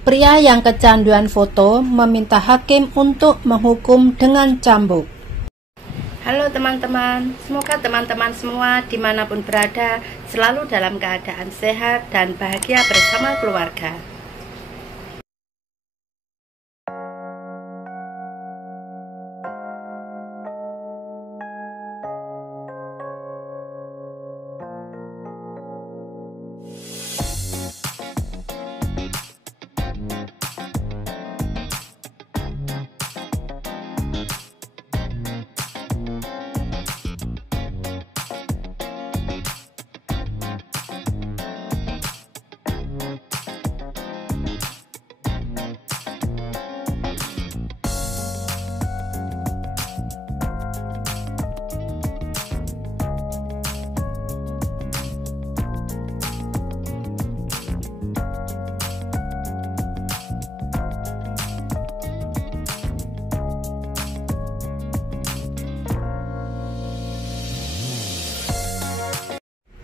Pria yang kecanduan foto meminta hakim untuk menghukum dengan cambuk. Halo teman-teman, semoga teman-teman semua dimanapun berada selalu dalam keadaan sehat dan bahagia bersama keluarga.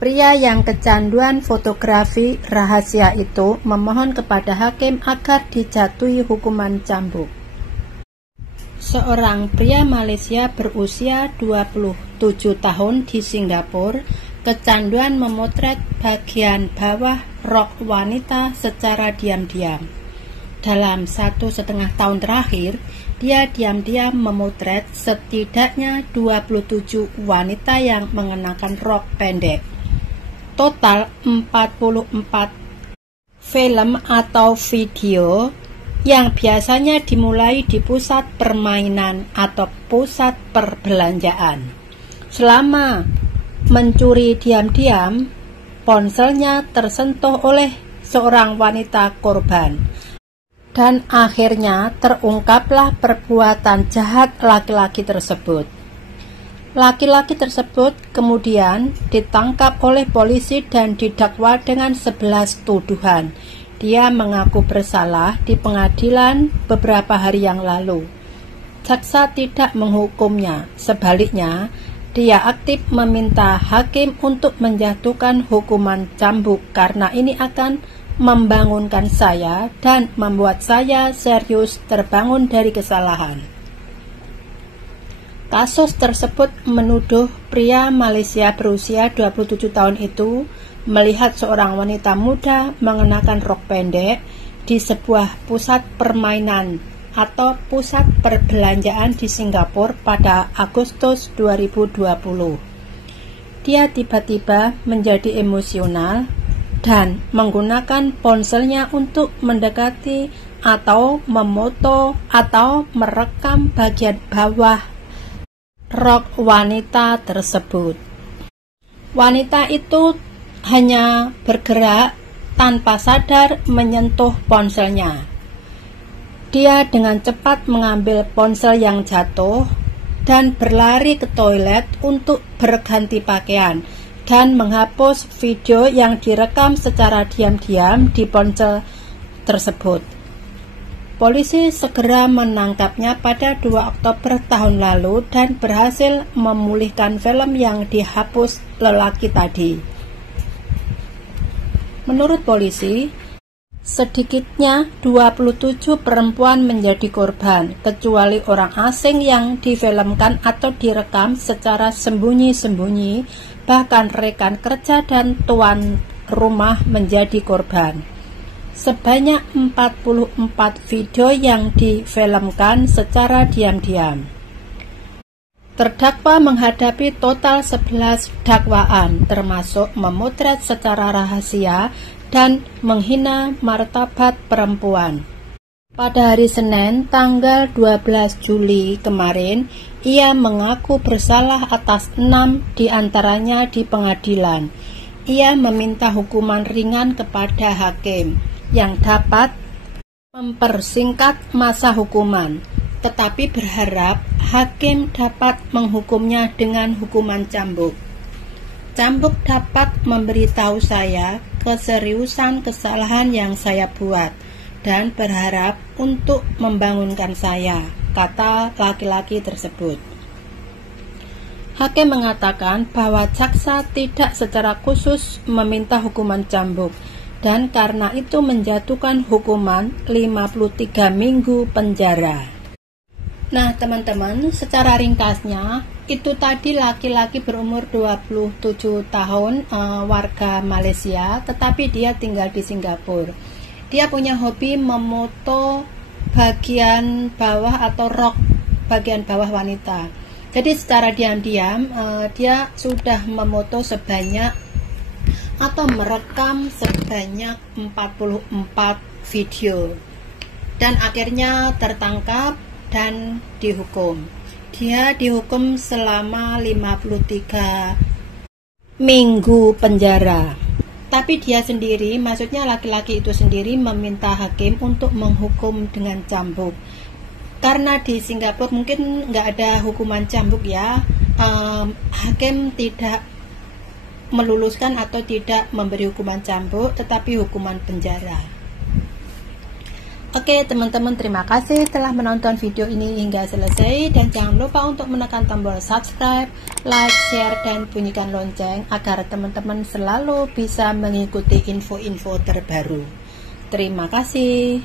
Pria yang kecanduan fotografi rahasia itu memohon kepada hakim agar dijatuhi hukuman cambuk. Seorang pria Malaysia berusia 27 tahun di Singapura kecanduan memotret bagian bawah rok wanita secara diam-diam. Dalam 1,5 tahun terakhir, dia diam-diam memotret setidaknya 27 wanita yang mengenakan rok pendek. Total 44 film atau video yang biasanya dimulai di pusat permainan atau pusat perbelanjaan. Selama mencuri diam-diam, ponselnya tersentuh oleh seorang wanita korban. Dan akhirnya terungkaplah perbuatan jahat laki-laki tersebut. Laki-laki tersebut kemudian ditangkap oleh polisi dan didakwa dengan 11 tuduhan. Dia mengaku bersalah di pengadilan beberapa hari yang lalu. Jaksa tidak menghukumnya, sebaliknya dia aktif meminta hakim untuk menjatuhkan hukuman cambuk karena ini akan membangunkan saya dan membuat saya serius terbangun dari kesalahan. Kasus tersebut menuduh pria Malaysia berusia 27 tahun itu melihat seorang wanita muda mengenakan rok pendek di sebuah pusat permainan atau pusat perbelanjaan di Singapura pada Agustus 2020. Dia tiba-tiba menjadi emosional dan menggunakan ponselnya untuk mendekati atau memoto atau merekam bagian bawah rok wanita tersebut. Wanita itu hanya bergerak tanpa sadar menyentuh ponselnya. Dia dengan cepat mengambil ponsel yang jatuh dan berlari ke toilet untuk berganti pakaian dan menghapus video yang direkam secara diam-diam di ponsel tersebut. Polisi segera menangkapnya pada 2 Oktober tahun lalu dan berhasil memulihkan film yang dihapus lelaki tadi. Menurut polisi, sedikitnya 27 perempuan menjadi korban, kecuali orang asing yang difilmkan atau direkam secara sembunyi-sembunyi, bahkan rekan kerja dan tuan rumah menjadi korban. Sebanyak 44 video yang difilmkan secara diam-diam. Terdakwa menghadapi total 11 dakwaan, termasuk memotret secara rahasia dan menghina martabat perempuan. Pada hari Senin, tanggal 12 Juli kemarin, ia mengaku bersalah atas 6 diantaranya di pengadilan. Ia meminta hukuman ringan kepada hakim yang dapat mempersingkat masa hukuman, tetapi berharap hakim dapat menghukumnya dengan hukuman cambuk. Cambuk dapat memberitahu saya keseriusan kesalahan yang saya buat dan berharap untuk membangunkan saya, kata laki-laki tersebut. Hakim mengatakan bahwa jaksa tidak secara khusus meminta hukuman cambuk dan karena itu menjatuhkan hukuman 53 minggu penjara. Nah teman-teman, secara ringkasnya itu tadi laki-laki berumur 27 tahun, warga Malaysia, tetapi dia tinggal di Singapura. Dia punya hobi memoto bagian bawah atau rok bagian bawah wanita. Jadi secara diam-diam dia sudah memoto sebanyak atau merekam sebanyak 44 video, dan akhirnya tertangkap dan dihukum. Dia dihukum selama 53 minggu penjara. Tapi dia sendiri, maksudnya laki-laki itu sendiri, meminta hakim untuk menghukum dengan cambuk. Karena di Singapura mungkin nggak ada hukuman cambuk ya, hakim tidak meluluskan atau tidak memberi hukuman cambuk, tetapi hukuman penjara. Oke teman-teman, terima kasih telah menonton video ini hingga selesai, dan jangan lupa untuk menekan tombol subscribe, like, share, dan bunyikan lonceng agar teman-teman selalu bisa mengikuti info-info terbaru. Terima kasih.